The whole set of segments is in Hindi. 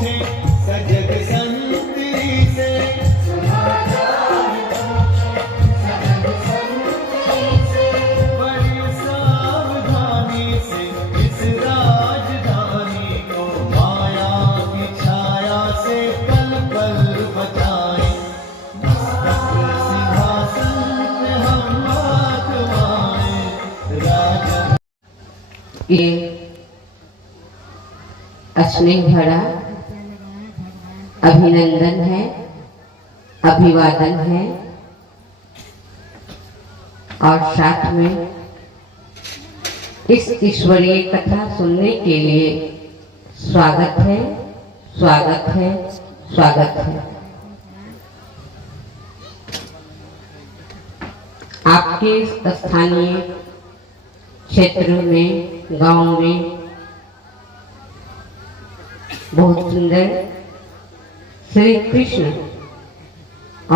पूछे सजग संतरी से, बड़ी सावधानी से इस राजधानी को माया की छाया से पल पल बचाए। मस्तक सिंहासन पे हम आत्माएं राजा। ये स्नेह भरा अभिनंदन है, अभिवादन है और साथ में इस ईश्वरीय कथा सुनने के लिए स्वागत है, स्वागत है, स्वागत है। आपके स्थानीय क्षेत्र में, गांव में बहुत सुंदर श्री कृष्ण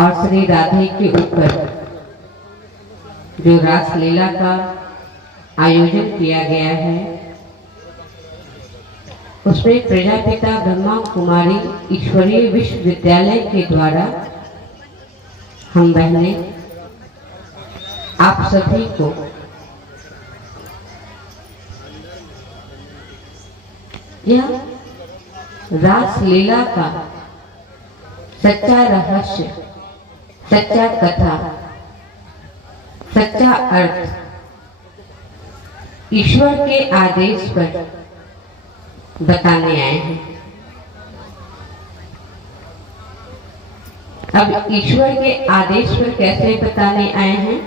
और श्री राधे के ऊपर जो रासलीला का आयोजन किया गया है, उसमें प्रजापिता ब्रह्मा कुमारी ईश्वरीय विश्वविद्यालय के द्वारा हम बहनें आप सभी को यह रासलीला का सच्चा रहस्य, सच्चा कथा, सच्चा अर्थ ईश्वर के आदेश पर बताने आए हैं। अब ईश्वर के आदेश पर कैसे बताने आए हैं?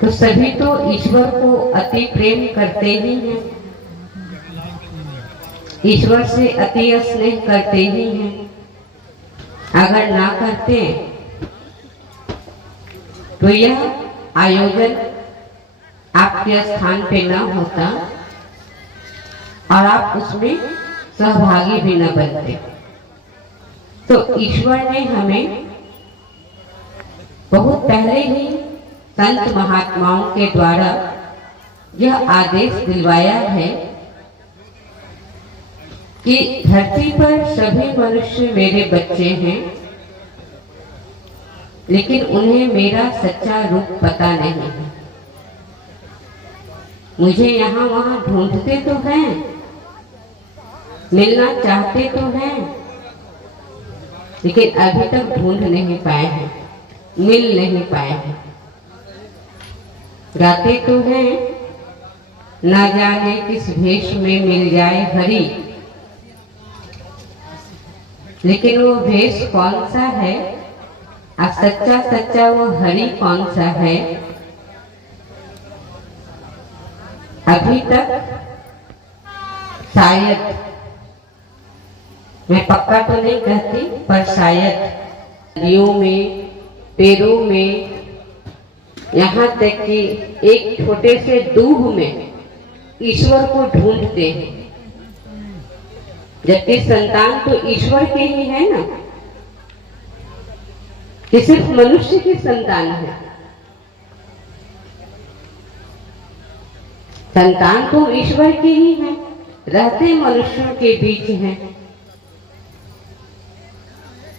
तो सभी तो ईश्वर को अति प्रेम करते ही हैं, ईश्वर से अति स्नेह करते ही हैं। अगर ना करते तो यह आयोजन आपके स्थान पे न होता और आप उसमें सहभागी भी न बनते। तो ईश्वर ने हमें बहुत पहले ही संत महात्माओं के द्वारा यह आदेश दिलवाया है कि धरती पर सभी मनुष्य मेरे बच्चे हैं, लेकिन उन्हें मेरा सच्चा रूप पता नहीं है। मुझे यहाँ वहाँ ढूंढते तो हैं, मिलना चाहते तो हैं, लेकिन अभी तक ढूंढ नहीं पाए हैं, मिल नहीं पाए हैं। गाते तो हैं, ना जाने किस भेष में मिल जाए हरि, लेकिन वो भेष कौन सा है और सच्चा सच्चा वो हरि कौन सा है, अभी तक शायद, मैं पक्का तो नहीं कहती, पर शायद नदियों में, पेड़ों में, यहाँ तक कि एक छोटे से दूब में ईश्वर को ढूंढते हैं। जबकि संतान तो ईश्वर के ही है ना, कि सिर्फ मनुष्य की संतान है। संतान तो ईश्वर की ही है, रहते मनुष्यों के बीच हैं।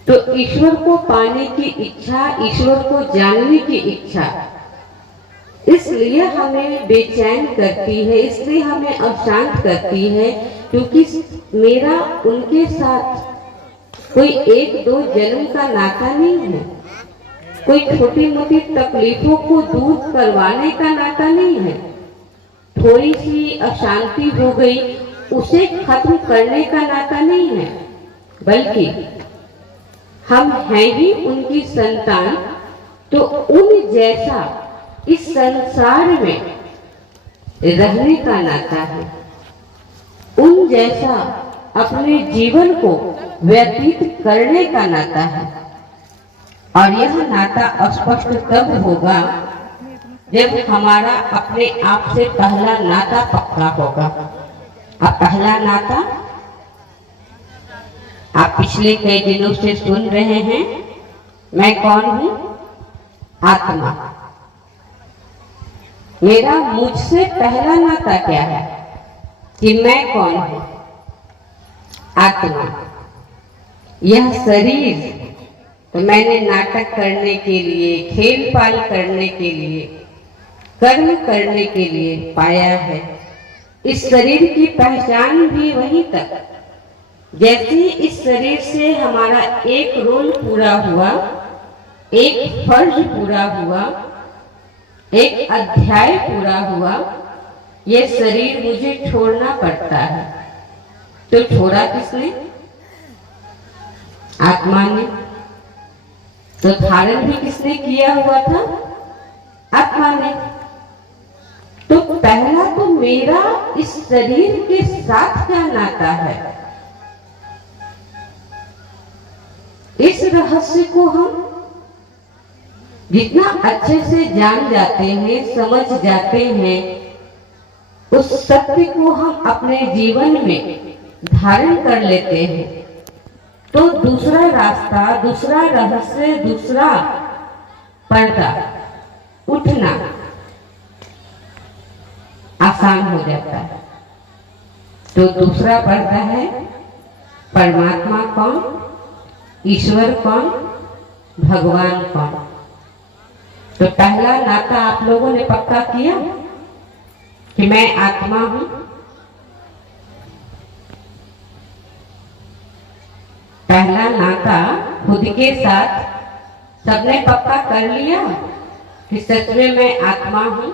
तो ईश्वर को पाने की इच्छा, ईश्वर को जानने की इच्छा इसलिए हमें बेचैन करती है, इसलिए हमें अशांत करती है, क्योंकि मेरा उनके साथ कोई एक दो जन्म का नाता नहीं है, कोई छोटी मोटी तकलीफों को दूर करवाने का नाता नहीं है। थोड़ी सी अशांति हो गई उसे खत्म करने का नाता नहीं है, बल्कि हम हैं ही उनकी संतान, तो उन जैसा इस संसार में रहने का नाता है, उन जैसा अपने जीवन को व्यतीत करने का नाता है। और यह नाता स्पष्ट तब होगा जब हमारा अपने आप से पहला नाता पक्का होगा। अब पहला नाता आप पिछले कई दिनों से सुन रहे हैं, मैं कौन हूं? आत्मा। मेरा मुझसे पहला नाता क्या है कि मैं कौन हूं? आत्मा, यह शरीर तो मैंने नाटक करने के लिए, खेल पाल करने के लिए, कर्म करने के लिए पाया है। इस शरीर की पहचान भी वहीं तक, जैसे इस शरीर से हमारा एक रोल पूरा हुआ, एक फर्ज पूरा हुआ, एक अध्याय पूरा हुआ, ये शरीर मुझे छोड़ना पड़ता है। तो छोड़ा किसने? आत्मा ने। तो धारण भी किसने किया हुआ था? आत्मा ने। तो पहला तो मेरा इस शरीर के साथ क्या नाता है, इस रहस्य को हम जितना अच्छे से जान जाते हैं, समझ जाते हैं, उस सत्य को हम अपने जीवन में धारण कर लेते हैं, तो दूसरा रास्ता, दूसरा रहस्य, दूसरा पर्दा उठना आसान हो जाता है। तो दूसरा पर्दा है परमात्मा कौन, ईश्वर कौन, भगवान कौन। तो पहला नाता आप लोगों ने पक्का किया कि मैं आत्मा हूं। पहला नाता खुद के साथ सबने पक्का कर लिया कि सच में मैं आत्मा हूं,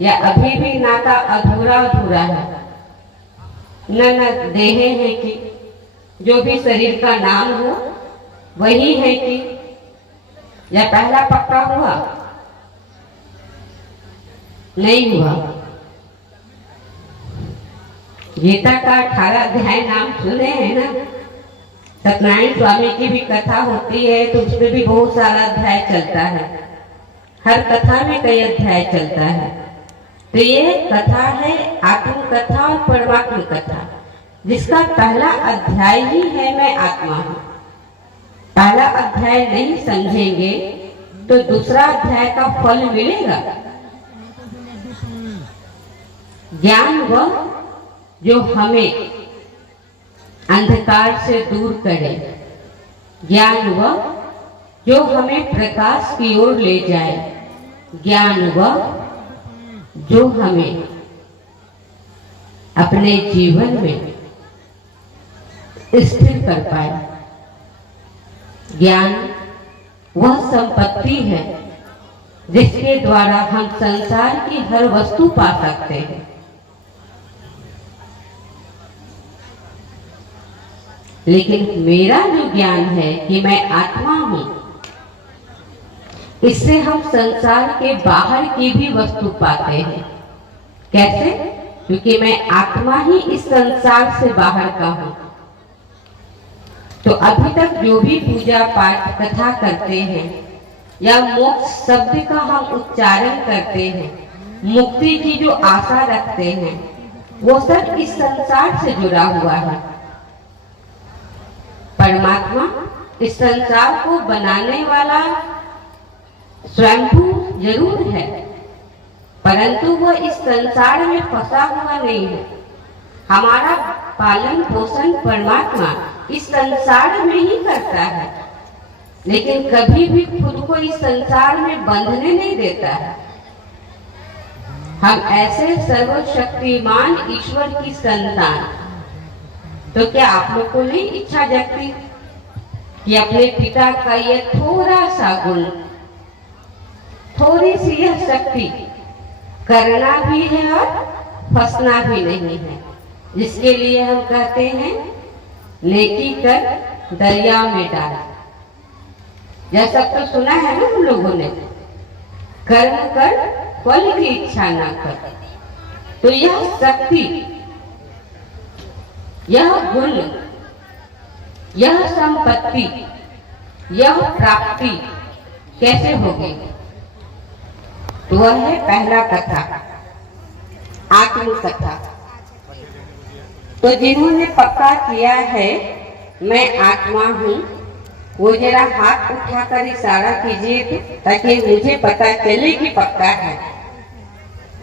या अभी भी नाता अधूरा अधूरा है? न देह है कि जो भी शरीर का नाम हो वही है कि, या पहला पक्का हुआ? नहीं हुआ। गीता का 18 अध्याय नाम सुने हैं ना? सत्यनारायण स्वामी की भी कथा होती है तो उसमें भी बहुत सारा अध्याय चलता है, हर कथा में कई अध्याय चलता है। तो ये कथा है आत्म कथा और परमात्म कथा, जिसका पहला अध्याय ही है मैं आत्मा हूं। पहला अध्याय नहीं समझेंगे तो दूसरा अध्याय का फल मिलेगा? ज्ञान वह जो हमें अंधकार से दूर करे, ज्ञान वह जो हमें प्रकाश की ओर ले जाए, ज्ञान वह जो हमें अपने जीवन में स्थिर कर पाए। ज्ञान वह संपत्ति है जिसके द्वारा हम संसार की हर वस्तु पा सकते हैं। लेकिन मेरा जो ज्ञान है कि मैं आत्मा हूं, इससे हम संसार के बाहर की भी वस्तु पाते हैं। कैसे? क्योंकि मैं आत्मा ही इस संसार से बाहर का हूं। तो अभी तक जो भी पूजा पाठ कथा करते हैं या मोक्ष शब्द का हम उच्चारण करते हैं, मुक्ति की जो आशा रखते हैं, वो सब इस संसार से जुड़ा हुआ है। परमात्मा इस संसार को बनाने वाला स्वयंभू जरूर है, परंतु वह इस संसार में फंसा हुआ नहीं है। हमारा पालन पोषण परमात्मा इस संसार में ही करता है, लेकिन कभी भी खुद को इस संसार में बंधने नहीं देता है। हम ऐसे सर्वशक्तिमान ईश्वर की संतान, तो क्या आप लोग को नहीं इच्छा जगती कि अपने पिता का यह थोड़ा सा गुण, थोड़ी सी यह शक्ति करना भी है और फंसना भी नहीं है, जिसके लिए हम कहते हैं नेकी कर दरिया में डाल। यह सब तो सुना है ना हम लोगों ने, कर्म कर फल की इच्छा ना कर। तो यह शक्ति, यह गुण, यह संपत्ति, यह प्राप्ति कैसे होगी? तो वह है पहला कथा, आत्म कथा। तो जिन्होंने पक्का किया है मैं आत्मा हूं, वो जरा हाथ उठाकर इशारा कीजिए ताकि मुझे पता चले कि पक्का है।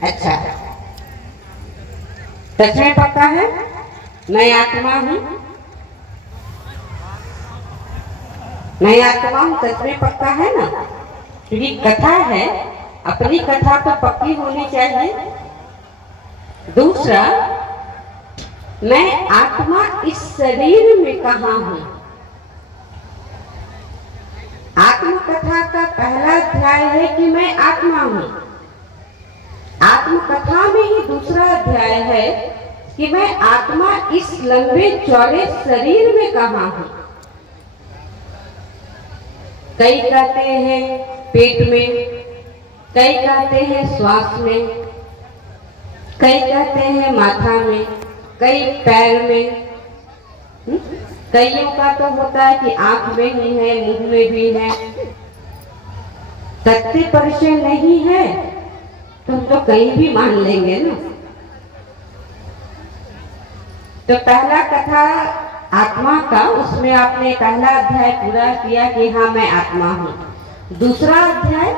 अच्छा, सच में पक्का है मैं आत्मा हूं? मैं आत्मा हूँ सच में पक्का है ना? क्योंकि कथा है, अपनी कथा तो पक्की होनी चाहिए। दूसरा, मैं आत्मा इस शरीर में कहाँ हूँ? आत्मकथा का पहला अध्याय है कि मैं आत्मा हूँ। आत्मकथा में ही दूसरा अध्याय है कि मैं आत्मा इस लंबे चौड़े शरीर में कहाँ हूँ। कई कहते हैं पेट में, कई कहते हैं श्वास में, कई कहते हैं माथा में, कई पैर में, कईयों का तो होता है कि आंख में ही है, मुंह में भी है। सत्य परिचय नहीं है तो हम तो कहीं भी मान लेंगे ना। तो पहला कथा आत्मा का, उसमें आपने पहला अध्याय पूरा किया कि हाँ मैं आत्मा हूँ। दूसरा अध्याय,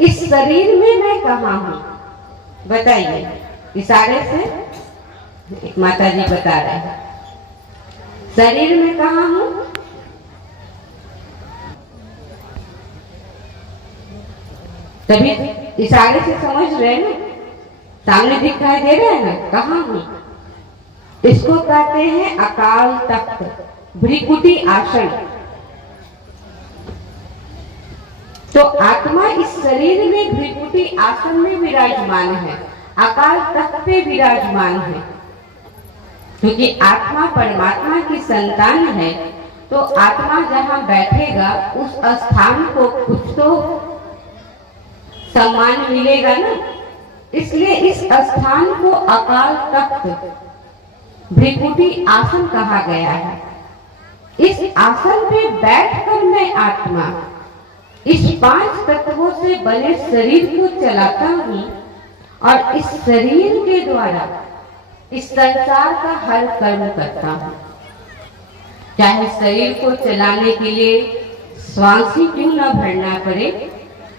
इस शरीर में मैं कहाँ हूँ बताइए। इशारे से एक माता जी बता रहे हैं, शरीर में कहाँ हूँ? तभी इशारे से समझ रहे हैं ना, सामने दिखाई दे रहा है ना कहाँ हूँ। इसको कहते हैं अकाल तख्त, भ्रिकुटी आसन। तो आत्मा इस शरीर में भ्रिकुटी आसन में विराजमान है, अकाल तख्त पे विराजमान है। क्योंकि आत्मा परमात्मा की संतान है, तो आत्मा जहाँ बैठेगा उस स्थान को कुछ तो सम्मान मिलेगा ना। इसलिए इस स्थान को अकाल तख्त भ्रिकुटी आसन कहा गया है। इस आसन पे बैठकर मैं आत्मा इस 5 तत्वों से बने शरीर को चलाता हूँ और इस शरीर के द्वारा इस संसार का हर कर्म करता हूँ। चाहे शरीर को चलाने के लिए श्वास ही क्यों ना भरना पड़े,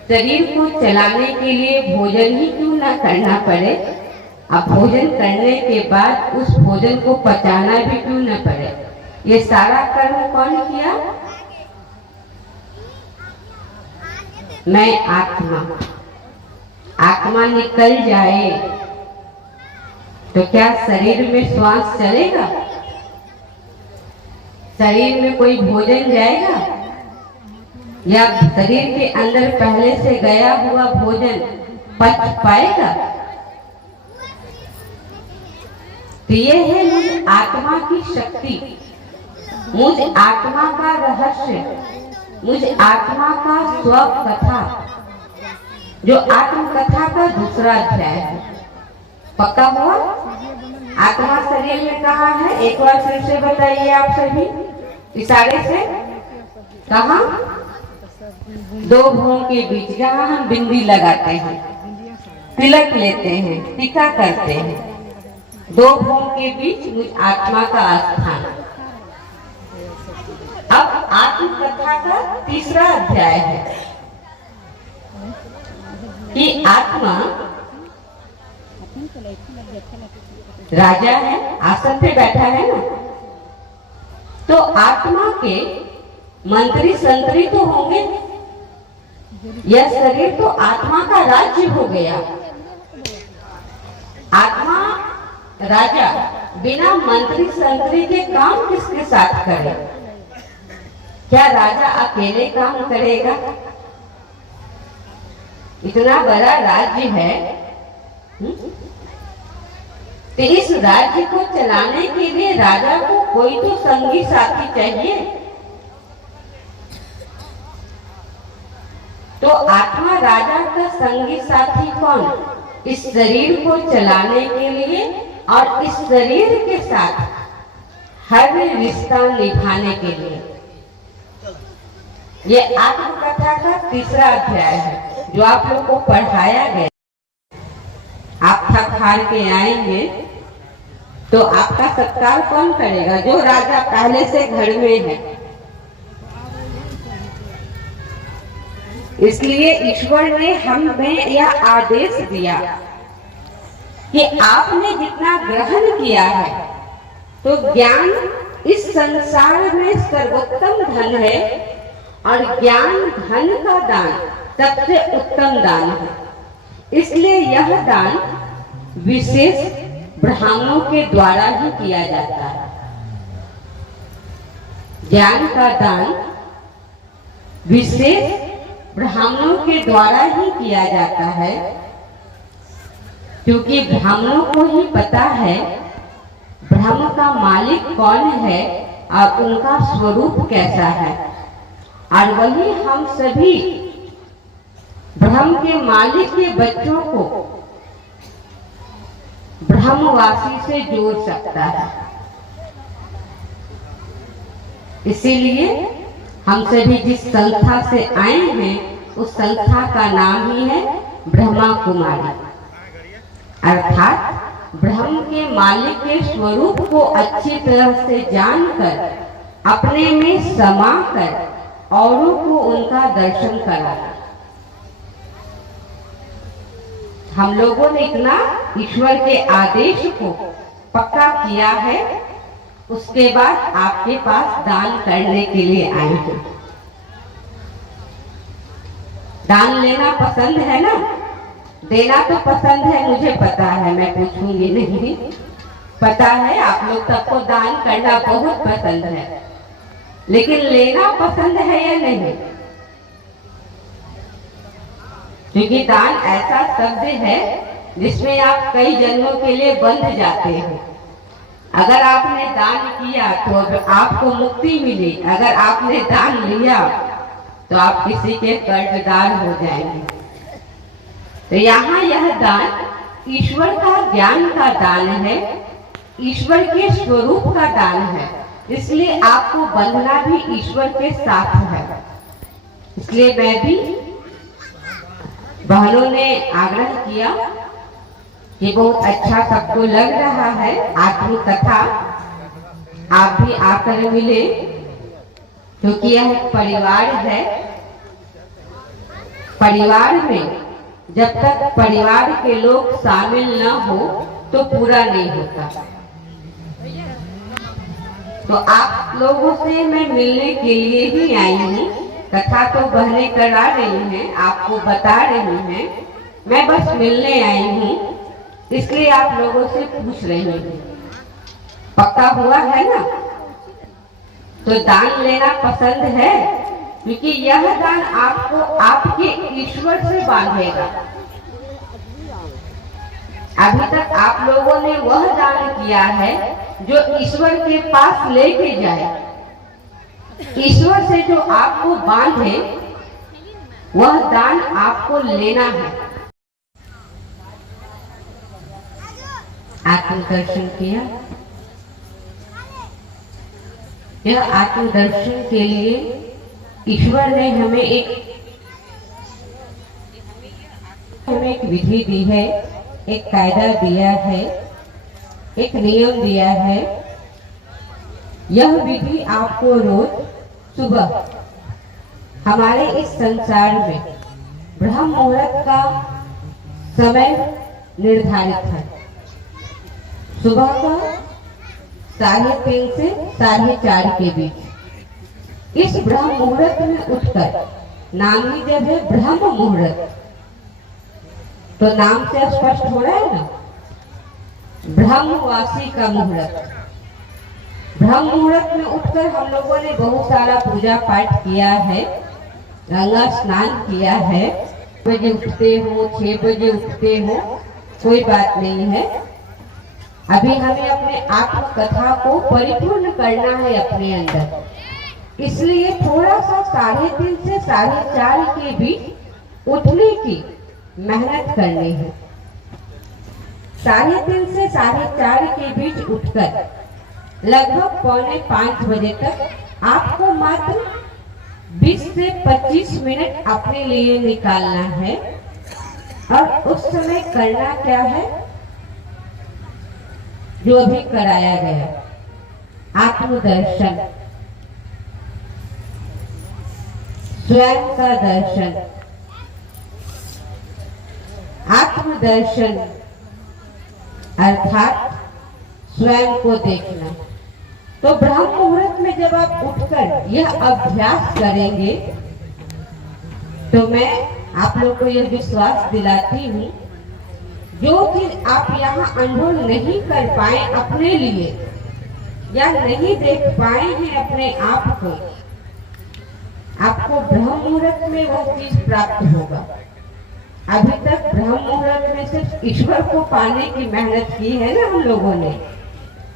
शरीर को चलाने के लिए भोजन ही क्यों ना करना पड़े, अब भोजन करने के बाद उस भोजन को पचाना भी क्यों न पड़े, ये सारा कर्म कौन किया? मैं आत्मा। आत्मा निकल जाए तो क्या शरीर में श्वास चलेगा? शरीर में कोई भोजन जाएगा? या शरीर के अंदर पहले से गया हुआ भोजन पच पाएगा? तो ये है मुझ आत्मा की शक्ति, मुझ आत्मा का रहस्य, मुझ आत्मा का स्व कथा, जो आत्मकथा का दूसरा अध्याय है। पक्का हुआ? आत्मा शरीर में कहाँ है? एक बार फिर से बताइए आप सभी इशारे से। कहाँ? 2 भुवों के बीच, जहाँ हम बिंदी लगाते हैं, तिलक लेते हैं, टीका करते हैं, 2 भुवों के बीच मुझ आत्मा का स्थान। अब आत्मकथा का तीसरा अध्याय है कि आत्मा राजा है, आसन पे बैठा है ना, तो आत्मा के मंत्री संतरी तो होंगे। यह शरीर तो आत्मा का राज्य हो गया। आत्मा राजा बिना मंत्री संतरी के काम किसके साथ करे? क्या राजा अकेले काम करेगा? इतना बड़ा राज्य है, तो इस राज्य को चलाने के लिए राजा को कोई तो संगी साथी चाहिए। तो आत्मा राजा का संगी साथी कौन? इस शरीर को चलाने के लिए और इस शरीर के साथ हर रिश्ता निभाने के लिए। ये आत्मकथा का तीसरा अध्याय है जो आप लोग को पढ़ाया गया। आप थक हार के आएंगे तो आपका सत्कार कौन करेगा? जो राजा पहले से घर में है। इसलिए ईश्वर ने हमें यह आदेश दिया कि आपने जितना ग्रहण किया है, तो ज्ञान इस संसार में सर्वोत्तम धन है और ज्ञान धन का दान सबसे उत्तम दान है। इसलिए यह दान विशेष ब्राह्मणों के द्वारा ही किया जाता है। ज्ञान का दान विशेष ब्राह्मणों के द्वारा ही किया जाता है, क्योंकि ब्राह्मणों को ही पता है ब्रह्म का मालिक कौन है और उनका स्वरूप कैसा है। और वही हम सभी ब्रह्म के मालिक के बच्चों को ब्रह्मवासी से जोड़ सकता है। इसीलिए हम सभी जिस संस्था से आए हैं उस संस्था का नाम ही है ब्रह्मा कुमारी, अर्थात ब्रह्म के मालिक के स्वरूप को अच्छी तरह से जानकर अपने में समाकर औरों को उनका दर्शन कराना। हम लोगों ने इतना ईश्वर के आदेश को पक्का किया है, उसके बाद आपके पास दान करने के लिए आए हैं। दान लेना पसंद है ना? देना तो पसंद है, मुझे पता है, मैं पूछूंगी नहीं। पता है आप लोग सबको दान करना बहुत पसंद है, लेकिन लेना पसंद है या नहीं? क्योंकि दान ऐसा शब्द है जिसमें आप कई जन्मों के लिए बंध जाते हैं। अगर आपने दान किया तो आपको मुक्ति मिली, अगर आपने दान लिया तो आप किसी के कर्जदार हो जाएंगे। तो यहाँ यह दान ईश्वर का ज्ञान का दान है, ईश्वर के स्वरूप का दान है। इसलिए आपको बंधना भी ईश्वर के साथ है। इसलिए मैं भी, बहनों ने आग्रह किया कि बहुत अच्छा सबको लग रहा है आत्मकथा, आप भी आकर मिले, क्योंकि यह एक परिवार है। परिवार में जब तक परिवार के लोग शामिल न हो तो पूरा नहीं होता। तो आप लोगों से मैं मिलने के लिए ही आई हूँ। कथा तो बहनें करा रही हैं, आपको बता रही हैं, मैं बस मिलने आई हूँ, इसलिए आप लोगों से पूछ रही हूँ। पक्का हुआ है ना? तो दान लेना पसंद है, क्योंकि यह दान आपको आपके ईश्वर से बांधेगा। अभी तक आप लोगों ने वह दान किया है जो ईश्वर के पास लेके जाए। ईश्वर से जो आपको बांधे वह दान आपको लेना है। आत्मदर्शन किया। यह आत्मदर्शन के लिए ईश्वर ने हमें एक विधि दी है, एक कायदा दिया है, एक नियम दिया है। यह विधि आपको रोज सुबह हमारे इस संसार में ब्रह्म मुहूर्त का समय निर्धारित है। सुबह का 3:30 से 4:30 के बीच इस ब्रह्म मुहूर्त में उठकर, नाम ही जब है ब्रह्म मुहूर्त, तो नाम से स्पष्ट हो रहा है ना, ब्रह्मवासी का मुहूर्त। ब्रह्म मुहूर्त में उठकर हम लोगों ने बहुत सारा पूजा पाठ किया है, गंगा स्नान किया है। 6 बजे उठते हो, 6 बजे उठते हो, कोई बात नहीं है। अभी हमें अपने आत्मकथा को परिपूर्ण करना है अपने अंदर। इसलिए थोड़ा सा 3:30 से 4:30 के बीच उठने की मेहनत करनी है। 3:30 से 4:30 के बीच उठकर लगभग 4:45 बजे तक आपको मात्र 20 से 25 मिनट अपने लिए निकालना है। और उस समय करना क्या है जो अभी कराया गया, आत्मदर्शन, स्वयं का दर्शन। आत्मदर्शन अर्थात स्वयं को देखना। तो ब्रह्म मुहूर्त में जब आप उठकर यह अभ्यास करेंगे तो मैं आप लोग को यह विश्वास दिलाती हूँ, जो चीज आप यहाँ अनुभव नहीं कर पाए अपने लिए या नहीं देख पाए हैं अपने आप को, आपको ब्रह्म मुहूर्त में वो चीज प्राप्त होगा। अभी तक ब्रह्म मुहूर्त में सिर्फ ईश्वर को पाने की मेहनत की है ना हम लोगों ने,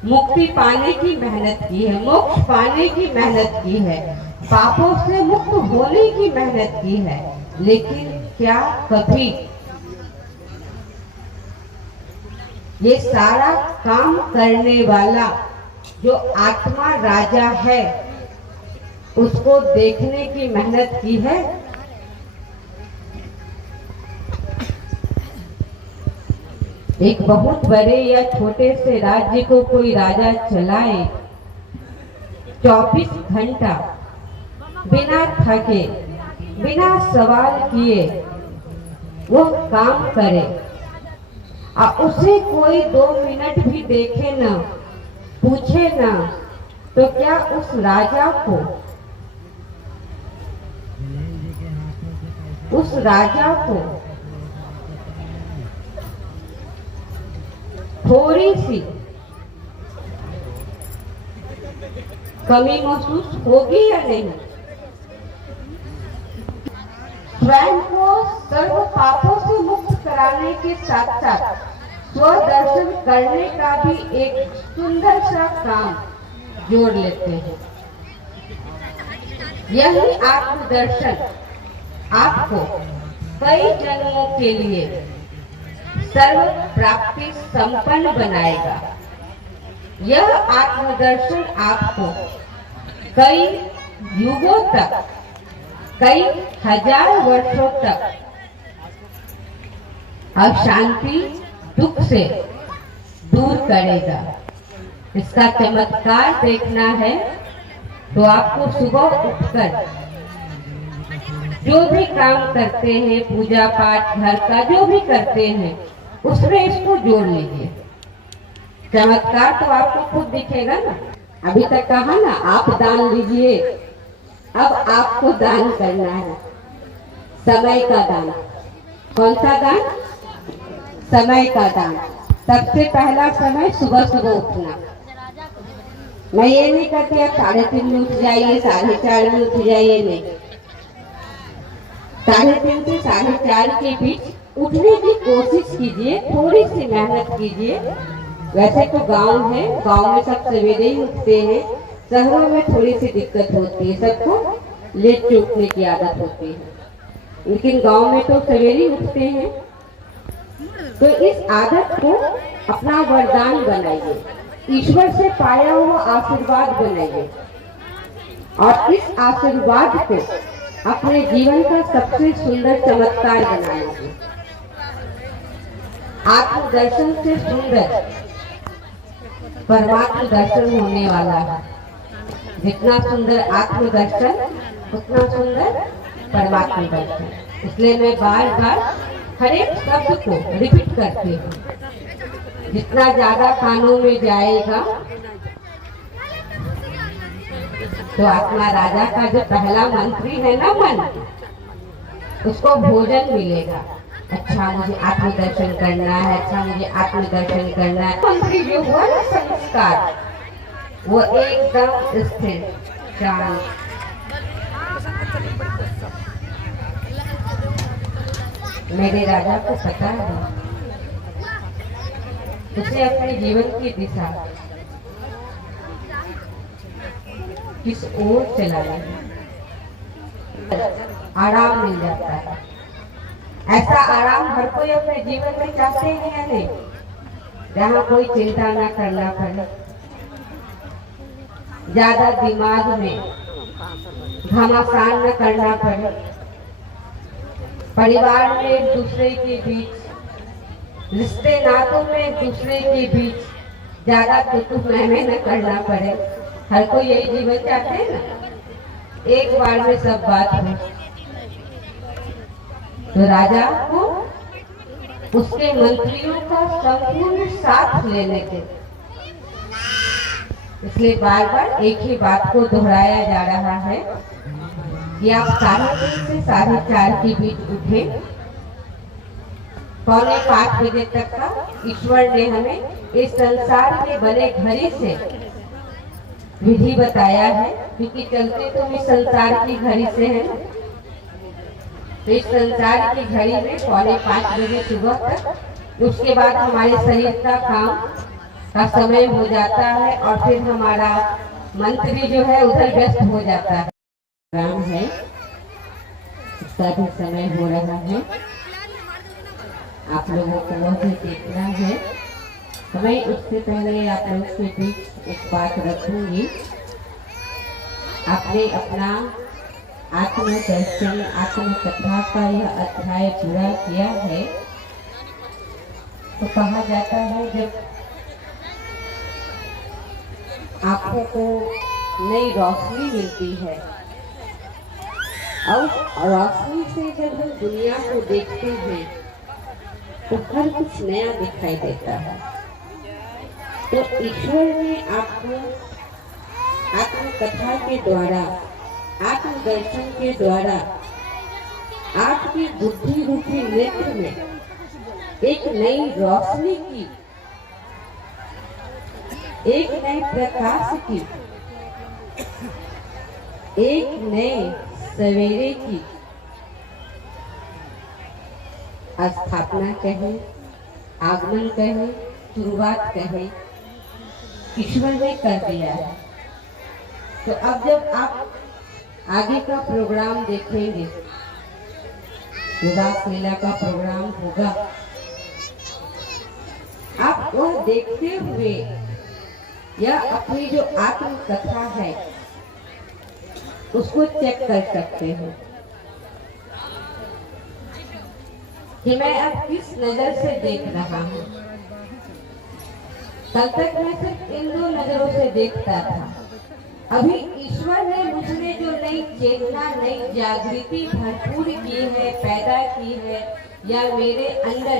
मुक्ति पाने की मेहनत की है, मोक्ष पाने की मेहनत की है, पापों से मुक्त होने की मेहनत की है, लेकिन क्या कभी ये सारा काम करने वाला जो आत्मा राजा है उसको देखने की मेहनत की है? एक बहुत बड़े या छोटे से राज्य को कोई राजा चलाए 24 घंटा बिना थके बिना सवाल किए वो काम करे और उसे कोई 2 मिनट भी देखे ना, पूछे ना, तो क्या उस राजा को थोड़ी सी कमी महसूस होगी या नहीं? स्वयं को सर्व पापों से मुक्त कराने के साथ साथ स्वदर्शन करने का भी एक सुंदर सा काम जोड़ लेते हैं। यही आत्मदर्शन आपको कई जन्मों के लिए सर्व प्राप्ति संपन्न बनाएगा। यह आत्मदर्शन आपको कई युगों तक, कई हजार वर्षों तक अशांति दुख से दूर करेगा। इसका चमत्कार देखना है तो आपको सुबह उठकर जो भी काम करते हैं, पूजा पाठ घर का जो भी करते हैं, उसमें इसको जोड़ लीजिए। चमत्कार तो आपको खुद दिखेगा ना। अभी तक कहा ना आप दान लीजिए, अब आपको दान करना है समय का दान। कौन सा दान? समय का दान। सबसे पहला समय सुबह सुबह उठना। मैं ये नहीं कहती आप 3:30 में उठ जाइए, 4:30 में उठ जाइए, नहीं, 3:30 से 4:30 के बीच उठने की कोशिश कीजिए, थोड़ी सी मेहनत कीजिए। वैसे तो गांव है, गांव में सब सवेरे ही उठते हैं, शहरों में थोड़ी सी दिक्कत होती है, सबको लेट से उठने की आदत होती है, लेकिन गांव में तो सवेरे उठते हैं। तो इस आदत को अपना वरदान बनाइए, ईश्वर से पाया हुआ आशीर्वाद बनाइए और इस आशीर्वाद को अपने जीवन का सबसे सुंदर चमत्कार बनाइए। आत्मदर्शन से सुंदर परमात्मा दर्शन होने वाला है। जितना सुंदर आत्मदर्शन उतना सुंदर परमात्मा दर्शन। इसलिए मैं बार बार हर एक शब्द को रिपीट करती हूँ। जितना ज्यादा कानों में जाएगा तो आत्मा राजा का जो पहला मंत्री है ना मन, उसको भोजन मिलेगा। अच्छा मुझे आत्मदर्शन करना है, अच्छा मुझे आत्मदर्शन करना है। मंत्री जो हुआ ना संस्कार, वो एकदम स्थिर शांत। मेरे राजा को पता है उसे अपने जीवन की दिशा किस ओर चलाना है, आराम मिल जाता है। ऐसा आराम हर कोई अपने जीवन में चाहते हैं या नहीं, जहाँ कोई चिंता ना करना पड़े, ज्यादा दिमाग में घमासान न करना पड़े, परिवार में एक दूसरे के बीच, रिश्ते नातों में एक दूसरे के बीच ज्यादा तुतु महमे न करना पड़े। हर कोई यही जीवन चाहते हैं ना, एक बार में सब बात हो। तो राजा को उसके मंत्रियों का संपूर्ण साथ लेने के, इसलिए बार बार एक ही बात को दोहराया जा रहा है कि आप 3:30 से 4:30 के बीच उठे। 4:45 बजे तक का ईश्वर ने हमें इस संसार में बने घड़ी से विधि बताया है, क्योंकि चलते तो इस संसार की घड़ी से है। तो इस संसार की घड़ी में 4:45 बजे सुबह तक, उसके बाद हमारे शरीर का काम का समय हो जाता है और फिर हमारा मंत्र भी जो है उधर व्यस्त हो जाता है। काम है, उसका भी समय हो रहा है, आप लोगों को वह भी देखना है। मैं उससे पहले आप लोग के बीच एक बात रखूंगी। आपने अपना आत्मदर्शन, आत्मकथा का यह अध्याय पूरा किया है। तो कहा जाता है जब आंखों को नई रोशनी मिलती है और रोशनी से जब हम दुनिया को देखते हैं तो हर कुछ नया दिखाई देता है। तो ईश्वर ने आपको आत्मकथा के द्वारा, आत्मदर्शन के द्वारा आपकी बुद्धि रूपी नेत्र में एक नई रोशनी की, एक नए प्रकाश की, एक नए सवेरे की स्थापना कहें, आगमन कहें, शुरुआत कहें, ईश्वर ने कर दिया है। तो अब जब आप आगे का प्रोग्राम देखेंगे, रास लीला का प्रोग्राम होगा, आप वह देखते हुए या अपनी जो आत्मकथा है उसको चेक कर सकते हो कि मैं अब किस नजर से देख रहा हूँ। कल तक मैं सिर्फ इन 2 नजरों से देखता था। अभी ईश्वर ने मुझमें जो नई चेतना, नई जागृति भरपूर की है, पैदा की है, या मेरे अंदर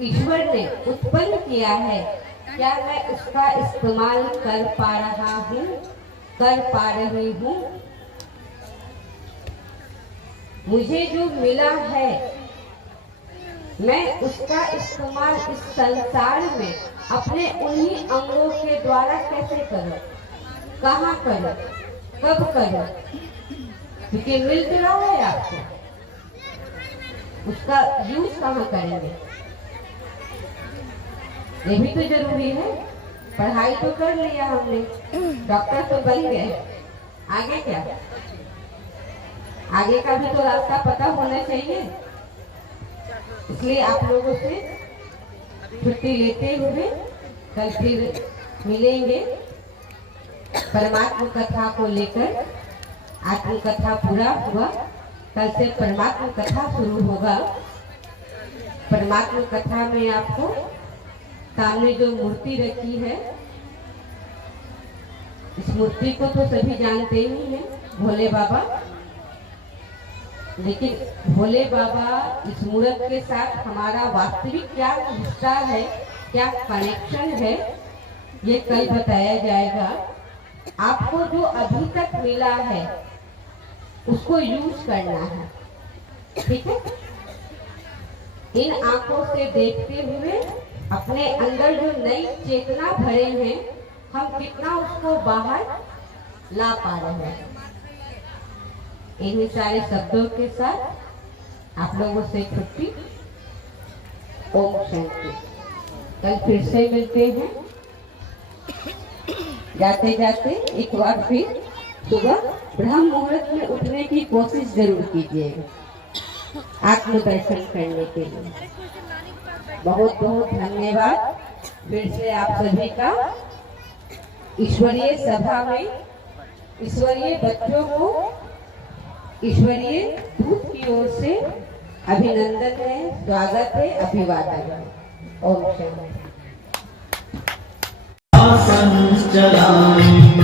ईश्वर ने उत्पन्न किया है, क्या मैं उसका इस्तेमाल कर पा रहा हूँ, कर पा रही हूँ? मुझे जो मिला है मैं उसका इस्तेमाल इस संसार में अपने उन्हीं अंगों के द्वारा कैसे करूं, कहाँ करूं, कब करूं? क्योंकि मिल तो रहा है आपको, उसका यूज कहाँ करेंगे? ये भी तो जरूरी है। पढ़ाई तो कर लिया हमने, डॉक्टर तो बन गए, आगे क्या? आगे का भी तो रास्ता पता होना चाहिए। इसलिए आप लोगों से छुट्टी लेते हुए कल फिर मिलेंगे परमात्मा कथा को लेकर। आत्मकथा पूरा हुआ, कल से परमात्मा कथा शुरू होगा। परमात्मा कथा में आपको सामने जो मूर्ति रखी है, इस मूर्ति को तो सभी जानते ही हैं, भोले बाबा। लेकिन भोले बाबा इस मूर्त के साथ हमारा वास्तविक क्या रिश्ता है, क्या कनेक्शन है, ये कल बताया जाएगा। आपको जो अभी तक मिला है उसको यूज करना है, ठीक है? इन आंखों से देखते हुए अपने अंदर जो नई चेतना भरे हैं, हम कितना उसको बाहर ला पा रहे हैं। इन्हीं सारे शब्दों के साथ आप लोगों से छुट्टी। ओम शांति। कल फिर से मिलते हैं। जाते जाते एक बार फिर सुबह ब्रह्म मुहूर्त में उठने की कोशिश जरूर कीजिएगा आत्मदर्शन करने के लिए। बहुत बहुत धन्यवाद फिर से आप सभी का। ईश्वरीय सभा में ईश्वरीय बच्चों को ईश्वरीय दूत की ओर से अभिनंदन है, स्वागत है, अभिवादन है। ओम शांति। आसन चलाएं